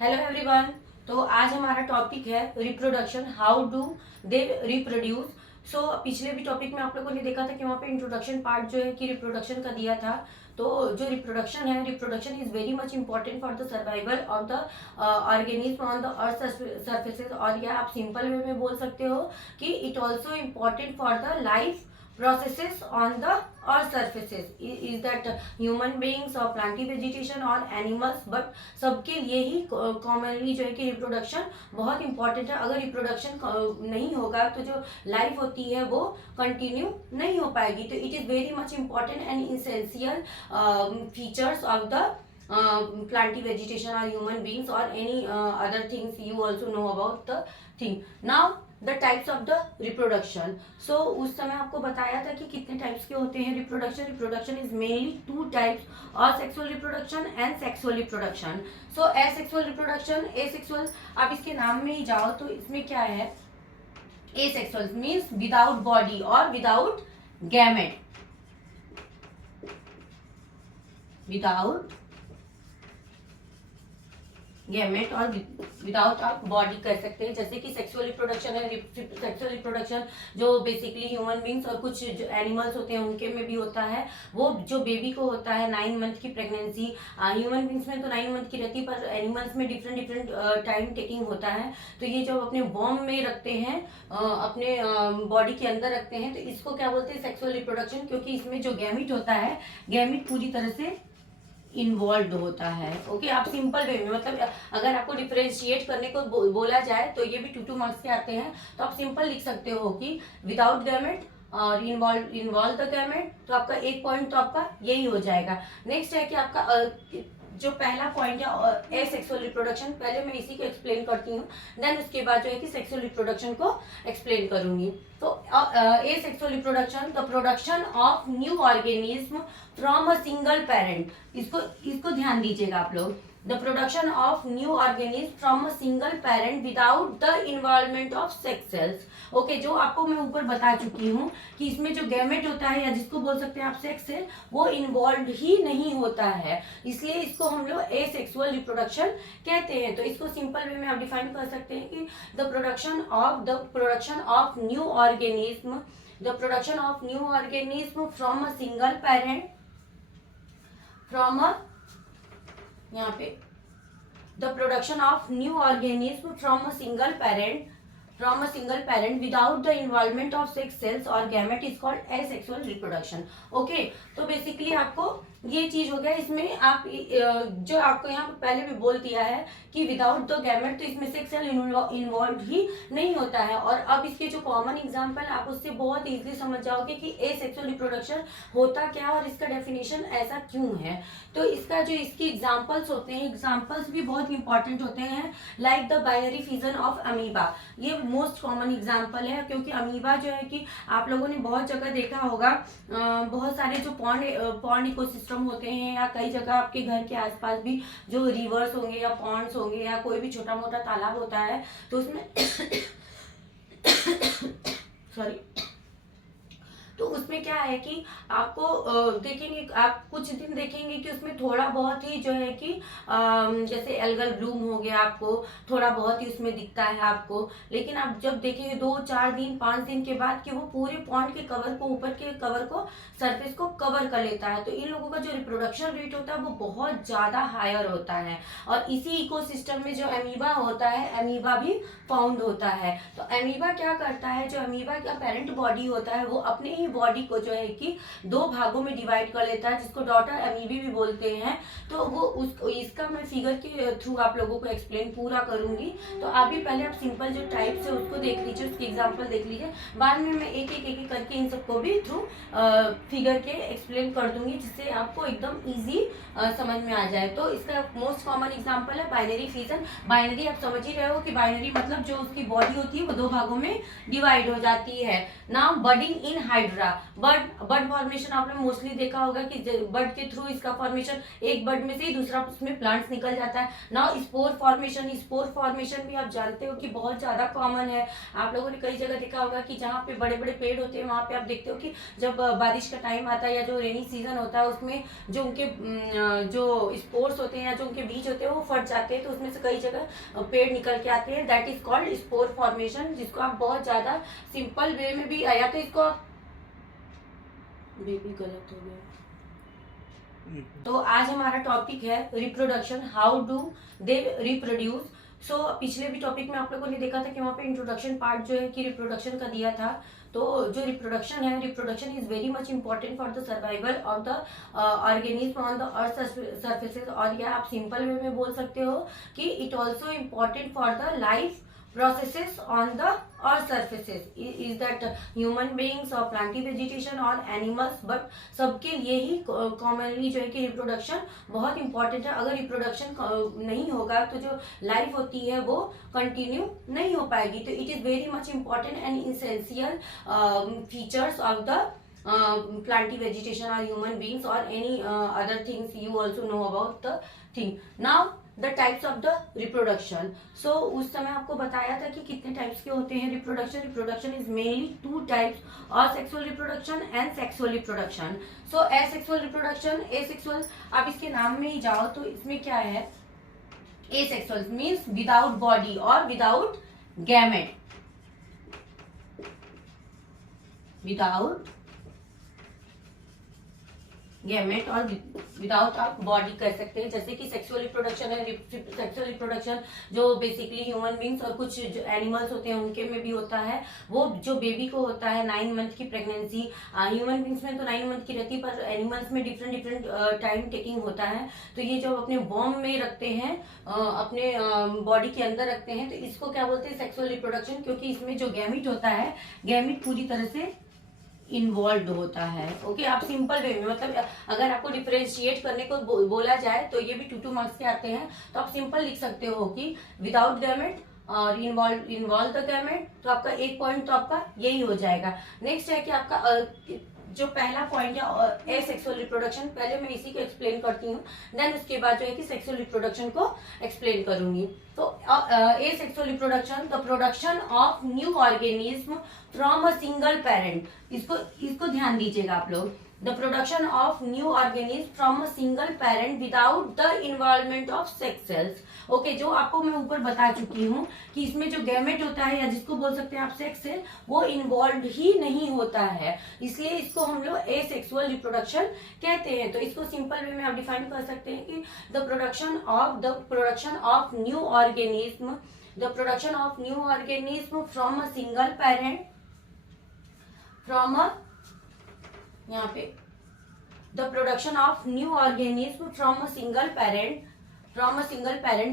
Hello everyone. तो आज हमारा टॉपिक है reproduction, how do they reproduce. So पिछले भी टॉपिक में आप लोगों ने देखा था कि वहाँ पे इंट्रोडक्शन पार्ट जो है कि रिप्रोडक्शन का दिया था। तो जो रिप्रोडक्शन है, reproduction is very much important for the survival of the organism on the earth surfaces, और या आप सिंपल वे में बोल सकते हो कि it also important for the life processes on the earth surfaces, is that human beings or planty vegetation or animals, but सबके लिए ही कॉमनली जो है कि रिप्रोडक्शन बहुत इंपॉर्टेंट है। अगर रिप्रोडक्शन नहीं होगा तो जो लाइफ होती है वो कंटिन्यू नहीं हो पाएगी। तो it is very much important and essential features of the planty vegetation or human beings or any other things you also know about the thing. Now the types of the reproduction. So उस समय आपको बताया था कि कितने types के होते हैं reproduction. Reproduction is mainly two types, asexual reproduction and sexual reproduction. So asexual reproduction, asexual आप इसके नाम में ही जाओ तो इसमें क्या है, एसेक्सुअल मीन्स विदाउट बॉडी और विदाउट गैमेट, विदाउट गैमेट और विदाउट आप बॉडी कर सकते हैं। जैसे कि सेक्सुअल रिप्रोडक्शन है, सेक्सुअल रिप्रोडक्शन जो बेसिकली ह्यूमन बींग्स और कुछ जो एनिमल्स होते हैं उनके में भी होता है। वो जो बेबी को होता है 9 मंथ की प्रेगनेंसी, ह्यूमन बींग्स में तो 9 मंथ की रहती है, पर एनिमल्स में डिफरेंट टाइम टेकिंग होता है। तो ये जो अपने वॉर्म में रखते हैं, अपने बॉडी के अंदर रखते हैं, तो इसको क्या बोलते हैं, सेक्सुअल रिप्रोडक्शन, क्योंकि इसमें जो गैमिट होता है, गैमिट पूरी तरह से इन्वॉल्व होता है। ओके, आप सिंपल वे में, मतलब अगर आपको डिफरेंशिएट करने को बोला जाए तो ये भी 2 मार्क्स के आते हैं, तो आप सिंपल लिख सकते हो कि विदाउट गैमेट और इन्वॉल्व द गैमेट। तो आपका 1 पॉइंट तो आपका यही हो जाएगा। नेक्स्ट है कि आपका जो पहला पॉइंट है एसेक्सुअल रिप्रोडक्शन, पहले मैं इसी को एक्सप्लेन करती हूँ, देन उसके बाद जो है कि सेक्सुअल रिप्रोडक्शन को एक्सप्लेन करूंगी। तो asexual reproduction, the production of new organism from a single parent. इसको ध्यान दीजिएगा आप लोग। The production of new organism from a single parent without the involvement of sex sales. Okay, जो आपको मैं ऊपर बता चुकी हूँ कि इसमें जो गैमेट होता है या जिसको बोल सकते हैं आप सेक्स सेल, वो इन्वॉल्व ही नहीं होता है, इसलिए इसको हम लोग एसेक्सुअल रिप्रोडक्शन कहते हैं। तो इसको सिंपल वे में आप डिफाइन कर सकते हैं कि the production of new organism, the production of new organism from a single parent, from a, यहाँ पे the production of new organism from a single parent without the involvement of sex cells और gamete is called asexual reproduction. Okay, तो basically आपको ये चीज हो गया। इसमें आप जो आपको यहाँ पे पहले भी बोल दिया है कि विदाउट द गैमेट, तो इसमें सेक्स सेल इन्वॉल्व ही नहीं होता है। और अब इसके जो कॉमन एग्जांपल आप उससे बहुत इजीली समझ जाओगे कि एसेक्सुअल रिप्रोडक्शन होता क्या और इसका डेफिनेशन ऐसा क्यों है। तो इसका जो इसकी एग्जाम्पल्स होते हैं, एग्जाम्पल्स भी बहुत इंपॉर्टेंट होते हैं, like the binary fission of amoeba. ये मोस्ट कॉमन एग्जाम्पल है, क्योंकि अमीबा जो है कि आप लोगों ने बहुत जगह देखा होगा, बहुत सारे जो पॉन्ड इकोसिस्टम होते हैं, या कई जगह आपके घर के आसपास भी जो रिवर्स होंगे या पॉन्ड्स होंगे या कोई भी छोटा मोटा तालाब होता है, तो उसमें सॉरी, तो उसमें क्या है कि आपको देखेंगे, आप कुछ दिन देखेंगे कि उसमें थोड़ा बहुत ही जो है कि जैसे एल्गल ब्लूम हो गया, आपको थोड़ा बहुत ही उसमें दिखता है आपको। लेकिन आप जब देखेंगे 2-4 दिन 5 दिन के बाद कि वो पूरे पॉन्ड के कवर को, ऊपर के कवर को, सरफेस को कवर कर लेता है, तो इन लोगों का जो रिप्रोडक्शन रेट होता है वो बहुत ज्यादा हायर होता है। और इसी इकोसिस्टम में जो अमीबा होता है, अमीबा भी फाउंड होता है। तो अमीबा क्या करता है, जो अमीबा का पेरेंट बॉडी होता है वो अपने ही बॉडी को जो है कि 2 भागों में डिवाइड कर लेता है, जिसको डॉटर अमीबी भी बोलते हैं। तो वो इसका मैं फिगर के थ्रू आप लोगों को एक्सप्लेन पूरा करूंगी। तो अभी पहले आप सिंपल जो टाइप्स है उसको देख लीजिए, उसके एग्जांपल देख लीजिए, बाद में मैं एक एक करके इन सबको भी थ्रू फिगर के एक्सप्लेन कर दूंगी, जिससे आपको एकदम ईजी समझ में आ जाए। तो इसका मोस्ट कॉमन एग्जाम्पल है बाइनरी फिजन। बाइनरी आप समझ ही रहे हो कि बाइनरी मतलब जो उसकी बॉडी होती है वो 2 भागों में डिवाइड हो जाती है। नाउ बडिंग इन हाइड्रा, रहा। बर्ड फॉर्मेशन आपने मोस्टली देखा होगा कि बर्ड के थ्रू इसका फॉर्मेशन, एक बर्ड में से ही दूसरा उसमें प्लांट्स निकल जाता है ना। स्पोर फॉर्मेशन भी आप जानते हो कि बहुत ज्यादा कॉमन है। आप लोगों ने कई जगह देखा होगा कि जहाँ पे बड़े बड़े पेड़ होते हैं वहां पे आप देखते हो कि जब बारिश का टाइम आता है या जो रेनी सीजन होता है उसमें जो उनके जो स्पोर्स होते हैं या जो उनके बीज होते हैं वो फट जाते हैं, तो उसमें से कई जगह पेड़ निकल के आते हैं। That is called spore formation, जिसको आप बहुत ज्यादा सिंपल वे में भी, या तो इसको बेबी गलत हो गया। तो आज हमारा टॉपिक है reproduction, how do they reproduce. So पिछले भी टॉपिक में आप लोगों ने देखा था कि वहाँ पे इंट्रोडक्शन पार्ट जो है कि रिप्रोडक्शन का दिया था। तो जो रिप्रोडक्शन है, reproduction is very much important for the survival of the organism on the earth surfaces, और या आप सिंपल वे में बोल सकते हो कि it also important for the life processes on the earth surfaces, is that human beings or planty vegetation or animals, but सबके लिए ही कॉमनली जो है कि रिप्रोडक्शन बहुत इंपॉर्टेंट है। अगर रिप्रोडक्शन नहीं होगा तो जो लाइफ होती है वो कंटिन्यू नहीं हो पाएगी। तो it is very much important and essential features of the planty vegetation or human beings or any other things you also know about the thing. Now the types of the reproduction. So उस समय आपको बताया था कि कितने types के होते हैं reproduction. Reproduction is mainly two types, asexual reproduction and sexual reproduction. So asexual reproduction, asexual आप इसके नाम में ही जाओ तो इसमें क्या है, एसेक्सुअल मीन्स विदाउट बॉडी और विदाउट गैमेट, विदाउट गैमेट और विदाउट आप बॉडी कर सकते हैं। जैसे कि सेक्सुअल रिप्रोडक्शन है, सेक्सुअल रिप्रोडक्शन जो बेसिकली ह्यूमन बींग्स और कुछ जो एनिमल्स होते हैं उनके में भी होता है। वो जो बेबी को होता है 9 मंथ की प्रेगनेंसी, ह्यूमन बींग्स में तो 9 मंथ की रहती है, पर एनिमल्स में डिफरेंट टाइम टेकिंग होता है। तो ये जो अपने वॉर्म में रखते हैं, अपने बॉडी के अंदर रखते हैं, तो इसको क्या बोलते हैं, सेक्सुअल रिप्रोडक्शन, क्योंकि इसमें जो गैमिट होता है, गैमिट पूरी तरह से इन्वॉल्व होता है। ओके, आप सिंपल वे में, मतलब अगर आपको डिफरेंशिएट करने को बोला जाए तो ये भी 2 मार्क्स के आते हैं, तो आप सिंपल लिख सकते हो कि विदाउट गैमेट और इन्वॉल्व द गैमेट। तो आपका एक पॉइंट तो आपका यही हो जाएगा। नेक्स्ट है कि आपका जो पहला पॉइंट है एसेक्सुअल रिप्रोडक्शन, पहले मैं इसी को एक्सप्लेन करती हूँ, देन उसके बाद जो है कि सेक्सुअल रिप्रोडक्शन को एक्सप्लेन करूंगी। तो asexual reproduction, the production of new organism from a single parent. इसको ध्यान दीजिएगा आप लोग। The production of new organism from a single parent without the involvement of sex sales. Okay, जो आपको मैं ऊपर बता चुकी हूँ कि इसमें जो गैमेट होता है या जिसको बोल सकते हैं आप सेक्स सेल, वो इन्वॉल्व ही नहीं होता है, इसलिए इसको हम लोग एसेक्सुअल रिप्रोडक्शन कहते हैं। तो इसको सिंपल वे में आप डिफाइन कर सकते हैं कि the production of new organism, the production of new organism from a single parent, from a, यहाँ पे the production of new organism from a single parent,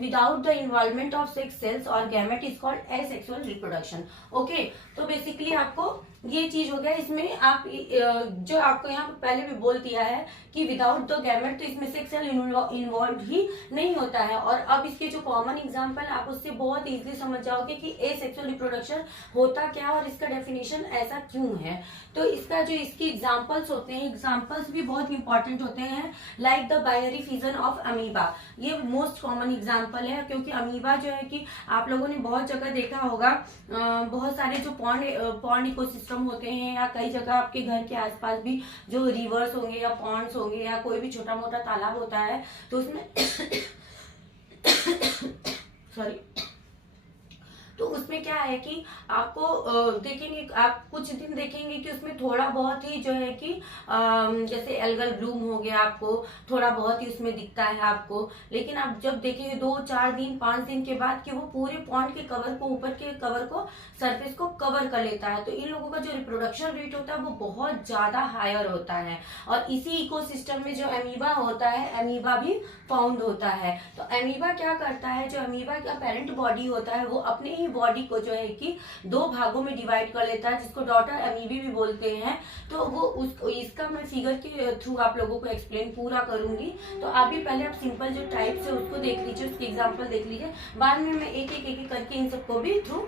without the involvement of sex cells or gamete is called asexual reproduction. Okay, तो basically आपको ये चीज हो गया। इसमें आप जो आपको यहाँ पे पहले भी बोल दिया है कि विदाउट द गैमेट, तो इसमें सेक्स सेल इन्वॉल्व ही नहीं होता है। और अब इसके जो कॉमन एग्जांपल आप उससे बहुत इजीली समझ जाओगे कि एसेक्सुअल रिप्रोडक्शन होता क्या और इसका डेफिनेशन ऐसा क्यों है। तो इसका जो इसकी एग्जांपल्स होते हैं, एग्जांपल्स भी बहुत इंपॉर्टेंट होते हैं, like the binary fission of amoeba. ये मोस्ट कॉमन एग्जांपल है, क्योंकि अमीबा जो है कि आप लोगों ने बहुत जगह देखा होगा, बहुत सारे जो पॉन्ड इकोसिस्टम होते हैं, या कई जगह आपके घर के आसपास भी जो रिवर्स होंगे या पॉन्ड्स होंगे या कोई भी छोटा मोटा तालाब होता है, तो उसमें सॉरी, तो उसमें क्या है कि आपको देखेंगे, आप कुछ दिन देखेंगे कि उसमें थोड़ा बहुत ही जो है कि जैसे एल्गल ब्लूम हो गया, आपको थोड़ा बहुत ही उसमें दिखता है आपको। लेकिन आप जब देखेंगे 2, 4 दिन, 5 दिन के बाद कि वो पूरे पॉन्ड के कवर को, ऊपर के कवर को, सरफेस को कवर कर लेता है। तो इन लोगों का जो रिप्रोडक्शन रेट होता है वो बहुत ज्यादा हायर होता है। और इसी इकोसिस्टम में जो अमीबा होता है, अमीबा भी फाउंड होता है। तो अमीबा क्या करता है, जो अमीबा का पेरेंट बॉडी होता है वो अपने ही ही बॉडी को जो है कि 2 भागों में डिवाइड कर लेता है, जिसको डॉटर अमीबी भी बोलते हैं। तो वो इसका मैं फिगर के थ्रू आप लोगों को एक्सप्लेन पूरा करूंगी। तो आप भी पहले आप सिंपल जो टाइप्स है उसको देख लीजिए, उसकी एग्जांपल देख लीजिए, बाद में मैं एक एक करके इन सबको भी थ्रू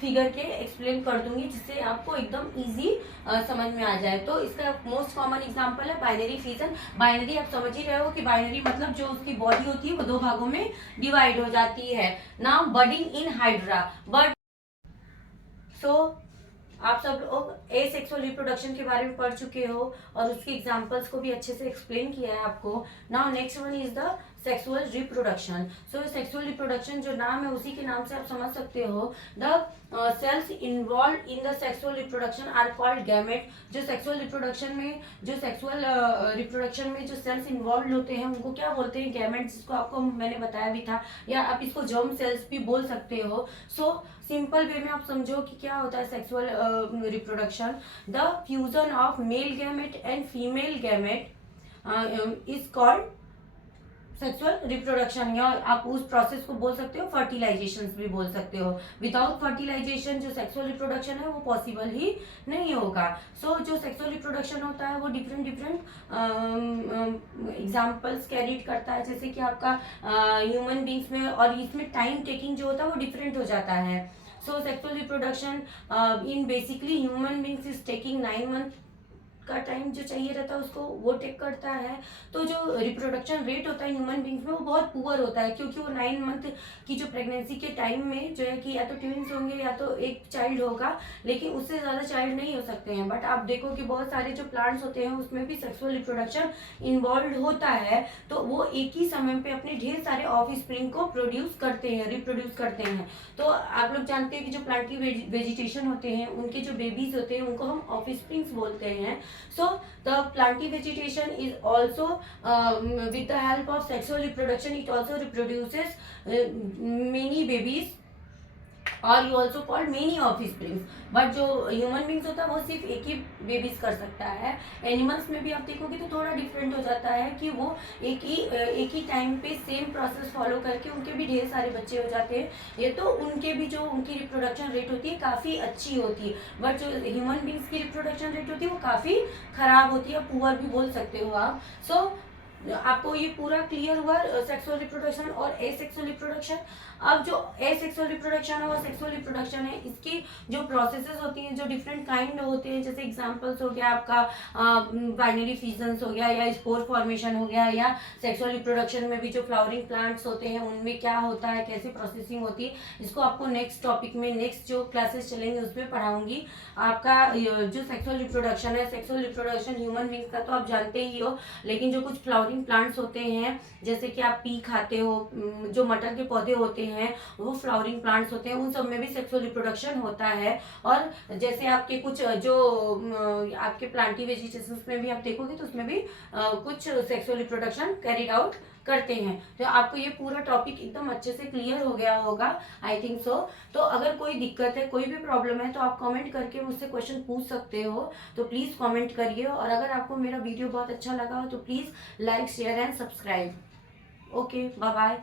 फिगर के एक्सप्लेन कर दूंगी, जिससे आपको एकदम इजी समझ में आ जाए। तो इसका मोस्ट कॉमन एग्जांपल है बाइनरी फिजन। बाइनरी आप समझ ही रहे हो कि बाइनरी मतलब जो उसकी बॉडी होती है वो 2 भागों में डिवाइड हो जाती है। Now budding in hydra but आप सब लोग एसेक्सुअल रिप्रोडक्शन के बारे में पढ़ चुके हो और उसके एग्जांपल्स को भी अच्छे से एक्सप्लेन किया है आपको। Now next one is the sexual reproduction. So sexual reproduction जो नाम है उसी के नाम से आप समझ सकते हो। The cells involved in the sexual reproduction are called gamete. जो सेक्सुअल रिप्रोडक्शन में जो सेल्स इन्वॉल्व होते हैं उनको क्या बोलते हैं? गैमेट, जिसको आपको मैंने बताया भी था, या आप इसको जर्म सेल्स भी बोल सकते हो। सो सिंपल वे में आप समझो कि क्या होता है sexual reproduction. The fusion of male gamete and female gamete is called sexual reproduction, या आप उस प्रोसेस को बोल सकते हो फर्टिलाइजेशन भी बोल सकते हो। विदाउट फर्टिलाइजेशन जो सेक्सुअल रिप्रोडक्शन है वो पॉसिबल ही नहीं होगा। सो जो सेक्सुअल रिप्रोडक्शन होता है वो डिफरेंट एग्जांपल्स कैरीड करता है, जैसे कि आपका ह्यूमन बींग्स में, और इसमें टाइम टेकिंग जो होता है वो डिफरेंट हो जाता है। सो sexual reproduction in basically human beings is taking 9 month का टाइम जो चाहिए रहता है उसको वो टेक करता है। तो जो रिप्रोडक्शन रेट होता है ह्यूमन बींग्स में वो बहुत पुअर होता है, क्योंकि वो 9 मंथ की जो प्रेगनेंसी के टाइम में जो है कि या तो ट्विंस होंगे या तो एक चाइल्ड होगा, लेकिन उससे ज़्यादा चाइल्ड नहीं हो सकते हैं। बट आप देखो कि बहुत सारे जो प्लांट्स होते हैं उसमें भी सेक्सुअल रिप्रोडक्शन इन्वॉल्व होता है, तो वो एक ही समय पे अपने ढेर सारे ऑफ स्प्रिंग को रिप्रोड्यूस करते हैं। तो आप लोग जानते हैं कि जो प्लांट की वेजिटेशन होते हैं उनके जो बेबीज होते हैं उनको हम ऑफ स्प्रिंग्स बोलते हैं। So the planty vegetation is also with the help of sexual reproduction, it also reproduces many babies और you also called many offsprings. But जो ह्यूमन बींग्स होता है वो सिर्फ एक ही बेबीज कर सकता है। एनिमल्स में भी आप देखोगे तो थोड़ा डिफरेंट हो जाता है कि वो एक ही टाइम पे सेम प्रोसेस फॉलो करके उनके भी ढेर सारे बच्चे हो जाते हैं। ये तो उनके भी जो उनकी रिप्रोडक्शन रेट होती है काफ़ी अच्छी होती है, बट जो ह्यूमन बींग्स की रिप्रोडक्शन रेट होती है वो काफ़ी खराब होती है, पुअर भी बोल सकते हो आप। सो आपको ये पूरा क्लियर हुआ सेक्सुअल रिप्रोडक्शन और एसेक्सुअल रिप्रोडक्शन। अब जो एसेक्सुअल रिप्रोडक्शन है और सेक्सुअल रिप्रोडक्शन है, इसकी जो प्रोसेसेस होती हैं जो डिफरेंट काइंड होते हैं, जैसे एग्जांपल्स हो गया आपका बाइनरी फिजन्स हो गया, या स्पोर फॉर्मेशन हो गया, या सेक्सुअल रिप्रोडक्शन में भी जो फ्लावरिंग प्लांट्स होते हैं उनमें क्या होता है, कैसे प्रोसेसिंग होती है, इसको आपको नेक्स्ट टॉपिक में नेक्स्ट जो क्लासेस चलेंगे उसमें पढ़ाऊंगी। आपका जो सेक्सुअल रिप्रोडक्शन है, सेक्सुअल रिप्रोडक्शन ह्यूमन बींग्स का तो आप जानते ही हो, लेकिन जो कुछ फ्लावरिंग प्लांट्स होते हैं जैसे कि आप पी खाते हो, जो मटर के पौधे होते हैं वो फ्लावरिंग प्लांट्स होते हैं, उन सब में भी सेक्सुअल रिप्रोडक्शन होता है। और जैसे आपके कुछ जो आपके प्लांटी वेजिटेशंस में भी आप देखोगे तो उसमें भी कुछ सेक्सुअल रिप्रोडक्शन कैरिड आउट करते हैं। तो आपको ये पूरा टॉपिक एकदम अच्छे से क्लियर हो गया होगा, आई थिंक सो। तो अगर कोई दिक्कत है, कोई भी प्रॉब्लम है, तो आप कमेंट करके मुझसे क्वेश्चन पूछ सकते हो, तो प्लीज़ कमेंट करिए। और अगर आपको मेरा वीडियो बहुत अच्छा लगा हो तो please like share and subscribe. Okay, bye bye.